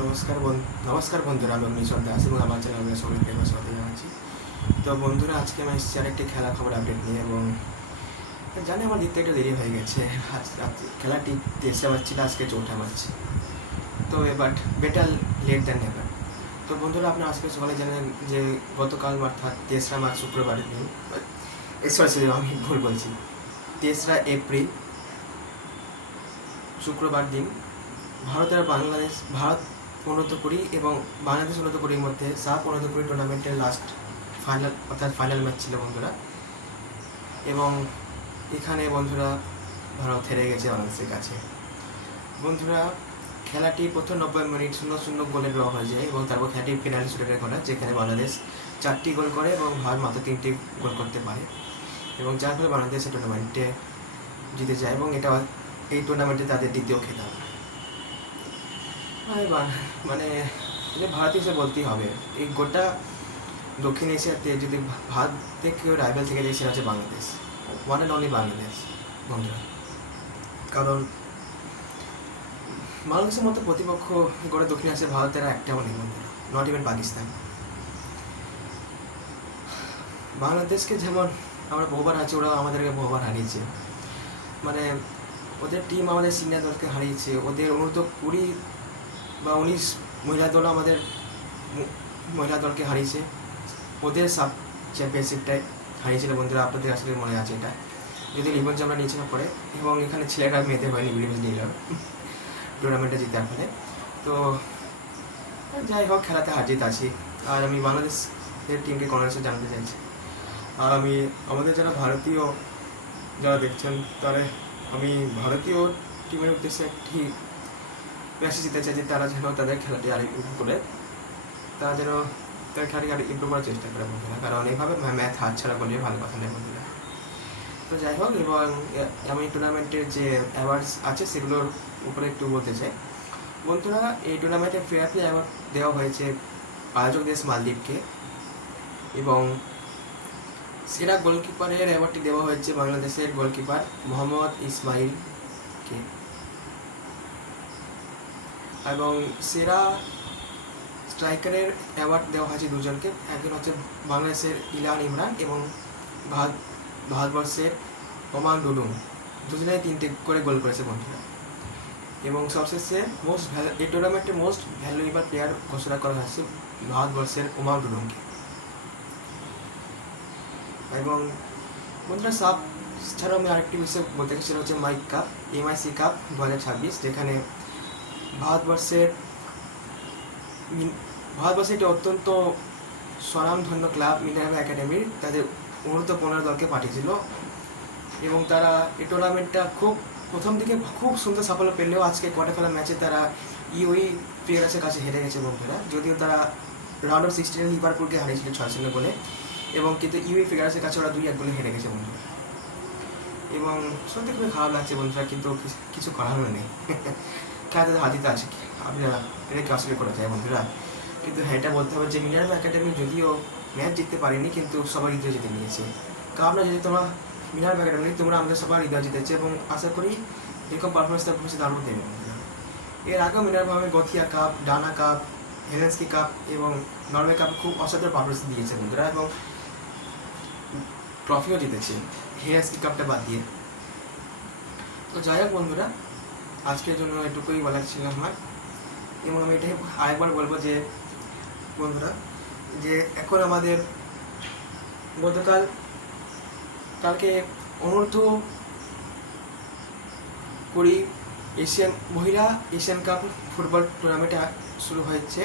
নমস্কার বন্ধুরা, আমি অগ্নিশর দাস এবং আমার চ্যানেলে সকলকে স্বাগত জানাচ্ছি। তো বন্ধুরা, আজকে আমি এসেছি আরেকটি খেলা খবর আপডেট নিয়ে এবং জানি আমার দিকটা একটু দেরি হয়ে গেছে। আজ খেলাটি 23 মার্চ ছিল, আজকে 4 মার্চ। তো এবার বেটার লেট দ্যান নেভার। তো বন্ধুরা, আপনারা আজকে সকালে জানেন যে গতকাল অর্থাৎ 23 মার্চ শুক্রবারের দিন, সরি আমি ভুল বলছি, 23 এপ্রিল শুক্রবার দিন ভারত উনতপুরী এবং বাংলাদেশ উনতপুরীর মধ্যে সাফ উনতপুরী টুর্নামেন্টের লাস্ট ফাইনাল অর্থাৎ ফাইনাল ম্যাচ ছিল বন্ধুরা। এবং এখানে বন্ধুরা ভারত হেরে গেছে বাংলাদেশের কাছে। বন্ধুরা, খেলাটি প্রথম 90 মিনিট 0-0 গোলে ড্র হয়ে যায় এবং তারপর খেলাটি পেনাল্টি শুটের করা, যেখানে বাংলাদেশ 4টি গোল করে এবং ভারত মাত্র 3টি গোল করতে পারে এবং যার ফলে বাংলাদেশ এই টুর্নামেন্টে জিতে যায় এবং এই টুর্নামেন্টে তাদের দ্বিতীয় খেতাব। মানে যে ভারত হিসেবে বলতেই হবে, এই গোটা দক্ষিণ এশিয়াতে যদি ভারতে কেউ রাইভাল থেকে যায় সেটা হচ্ছে Bangladesh, one and only Bangladesh বন্ধুরা। কারণ বাংলাদেশের মতো প্রতিপক্ষ গোটা দক্ষিণ এশিয়া ভারতের একটাও নেই বন্ধুরা, নট ইভেন পাকিস্তান। বাংলাদেশকে যেমন আমরা বহুবার হারিয়েছি, ওরা আমাদেরকে বহুবার হারিয়েছে। মানে ওদের টিম আমাদের সিনিয়র দলকে হারিয়েছে, ওদের অনূর্ধ্ব-20 বা 19 মহিলা দল আমাদের মহিলা দলকে হারিয়েছে, ওদের সাব চ্যাম্পিয়নশিপটায় হারিয়েছিল বন্ধুরা। আপনাদের আসলে মনে আছে এটা, যদি লিবন চামড়া নিয়েছিল পরে, এবং এখানে ছেলেরা মেয়েদের হয়নি, বিলিভেজ নিয়ে গেল টুর্নামেন্টে জিতার ফলে। তো যাই হোক, খেলাতে হার জিত আছি। আর আমি বাংলাদেশের টিমকে কংগ্রেসে জানাতে চাইছি। আর আমি আমাদের যারা দেখছেন তারা, আমি ভারতীয় টিমের উদ্দেশ্যে একটি মেসেজ দিতে চাই যে তারা যেন তাদের খেলাটি আরও ইম্প্রুভ করে, তারা যেন তাদের খেলাটি আরও ইম্প্রুভ করার চেষ্টা করে বন্ধুরা। কারণ এইভাবে ম্যাচ হাত ছাড়া করলে ভালো কথা নেই বন্ধুরা। তো যাই হোক, এবং আমি টুর্নামেন্টের যে অ্যাওয়ার্ডস আছে সেগুলোর উপরে একটু বলতে চাই বন্ধুরা। এই টুর্নামেন্টে ফেয়ার প্লে অ্যাওয়ার্ড দেওয়া হয়েছে আয়োজক দেশ মালদ্বীপকে, এবং সেরা গোলকিপারের অ্যাওয়ার্ডটি দেওয়া হয়েছে বাংলাদেশের গোলকিপার মোহাম্মদ ইসমাইলকে, এবং সেরা স্ট্রাইকারের অ্যাওয়ার্ড দেওয়া হয়েছে দুজনকে। একজন হচ্ছে বাংলাদেশের ইলান ইমরান এবং ভারতবর্ষের ওমান ডুডুং, দুজনে 3টে করে গোল করেছে বন্ধুরা। এবং সবশেষে এই টুর্নামেন্টের মোস্ট ভ্যালুয়েবল প্লেয়ার ঘোষণা করা হয়েছে ভারতবর্ষের ওমান ডুডুংকে। এবং বন্ধুরা, সাব ছাড়াও আমি আরেকটি বিষয় বলতে চাই, সেটা হচ্ছে MIC কাপ 2026, যেখানে ভারতবর্ষের একটি অত্যন্ত স্বনামধন্য ক্লাব মিনার্ভা একাডেমির তাদের অনূর্ধ্ব-15 দলকে পাঠিয়েছিল, এবং তারা এই টুর্নামেন্টটা প্রথম দিকে খুব সুন্দর সাফল্য পেলেও আজকে কোয়ার্টার ফাইনাল ম্যাচে তারা ফিগারাসের কাছে হেরে গেছে বন্ধুরা। যদিও তারা রাউন্ড অফ 16 লিভারপুলকে হারিয়েছিল 6-0 গোলে, এবং কিন্তু ফিগারাসের কাছে ওরা 2-1 গোলে হেরে গেছে বন্ধুরা। এবং সত্যি খুবই খারাপ লাগছে বন্ধুরা, কিন্তু কিছু করার নেই। খেলাতে হাতিতে আছে, আপনারা এটা কি আসলে করা যায় বন্ধুরা। কিন্তু হ্যাঁ, এটা বলতে হবে যে মিনার্ভা একাডেমি যদিও ম্যাচ জিততে পারেনি, কিন্তু সবার হৃদয় জিতে নিয়েছে। কারণ যদি তোমরা মিনার্ভা একাডেমি, তোমরা আমাদের সবার হৃদয় জিতেছে, এবং আশা করি এরকম পারফরমেন্স তার ভবিষ্যতে আরও দেবে বন্ধুরা। এর আগেও মিনার্ভা গথিয়া কাপ, ডানা কাপ, হেলেন্সকি কাপ এবং নরওয়ে কাপ খুব অসাধারণ পারফরমেন্স দিয়েছে বন্ধুরা, এবং ট্রফিও জিতেছে হেলেন্সকি কাপটা বাদ দিয়ে। তো যাই হোক বন্ধুরা, আজকের জন্য এটুকুই বলার ছিল আমার। এবং আমি এটাই আরেকবার বলবো যে বন্ধুরা, যে এখন আমাদের কালকে অনূর্ধ্ব-20 মহিলা এশিয়ান কাপ ফুটবল টুর্নামেন্টে শুরু হয়েছে।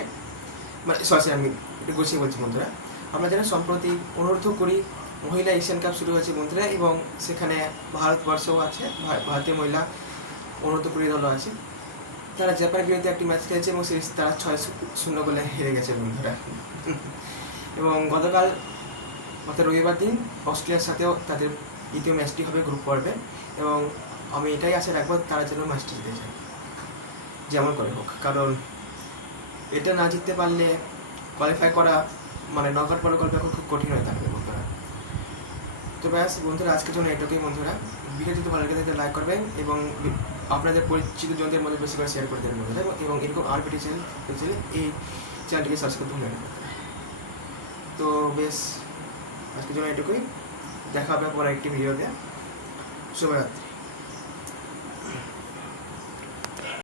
মানে সরি, আমি একটু গুছিয়ে বলছি বন্ধুরা। আমরা জানি সম্প্রতি অনূর্ধ্ব-20 মহিলা এশিয়ান কাপ শুরু হয়েছে বন্ধুরা, এবং সেখানে ভারতবর্ষও আছে, ভারতীয় মহিলা অনূর্ধ্ব-20 দলও আছে। তারা জাপানের বিরুদ্ধে একটি ম্যাচ খেলেছে এবং তারা 6-0 গোলে হেরে গেছে বন্ধুরা। এবং গতকাল অর্থাৎ রবিবার দিন অস্ট্রেলিয়ার সাথেও তাদের দ্বিতীয় ম্যাচটি হবে গ্রুপ পর্বে, এবং আমি এটাই আশা রাখবো তারা যেন ম্যাচটি জিতে যায় যেমন করে হোক। কারণ এটা না জিততে পারলে কোয়ালিফাই করা, মানে নকআউট পর্বে খুব কঠিন হয়ে থাকবে বন্ধুরা। তো ব্যাস বন্ধুরা, আজকের জন্য এটুকুই বন্ধুরা। ভিডিও যদি ভালো লাগে লাইক করবেন এবং আপনাদের পরিচিত জনদের মধ্যে বেশি করে শেয়ার করে দেবেন বন্ধুরা, এবং এরকম আরপিটি চ্যানেল এই চ্যানেলটিকে সাবস্ক্রাইব করতে ভুলবেন না। তো বেশ আজকের জন্য এটুকুই, দেখা হবে পরে একটি ভিডিওতে। শুভরাত্রি।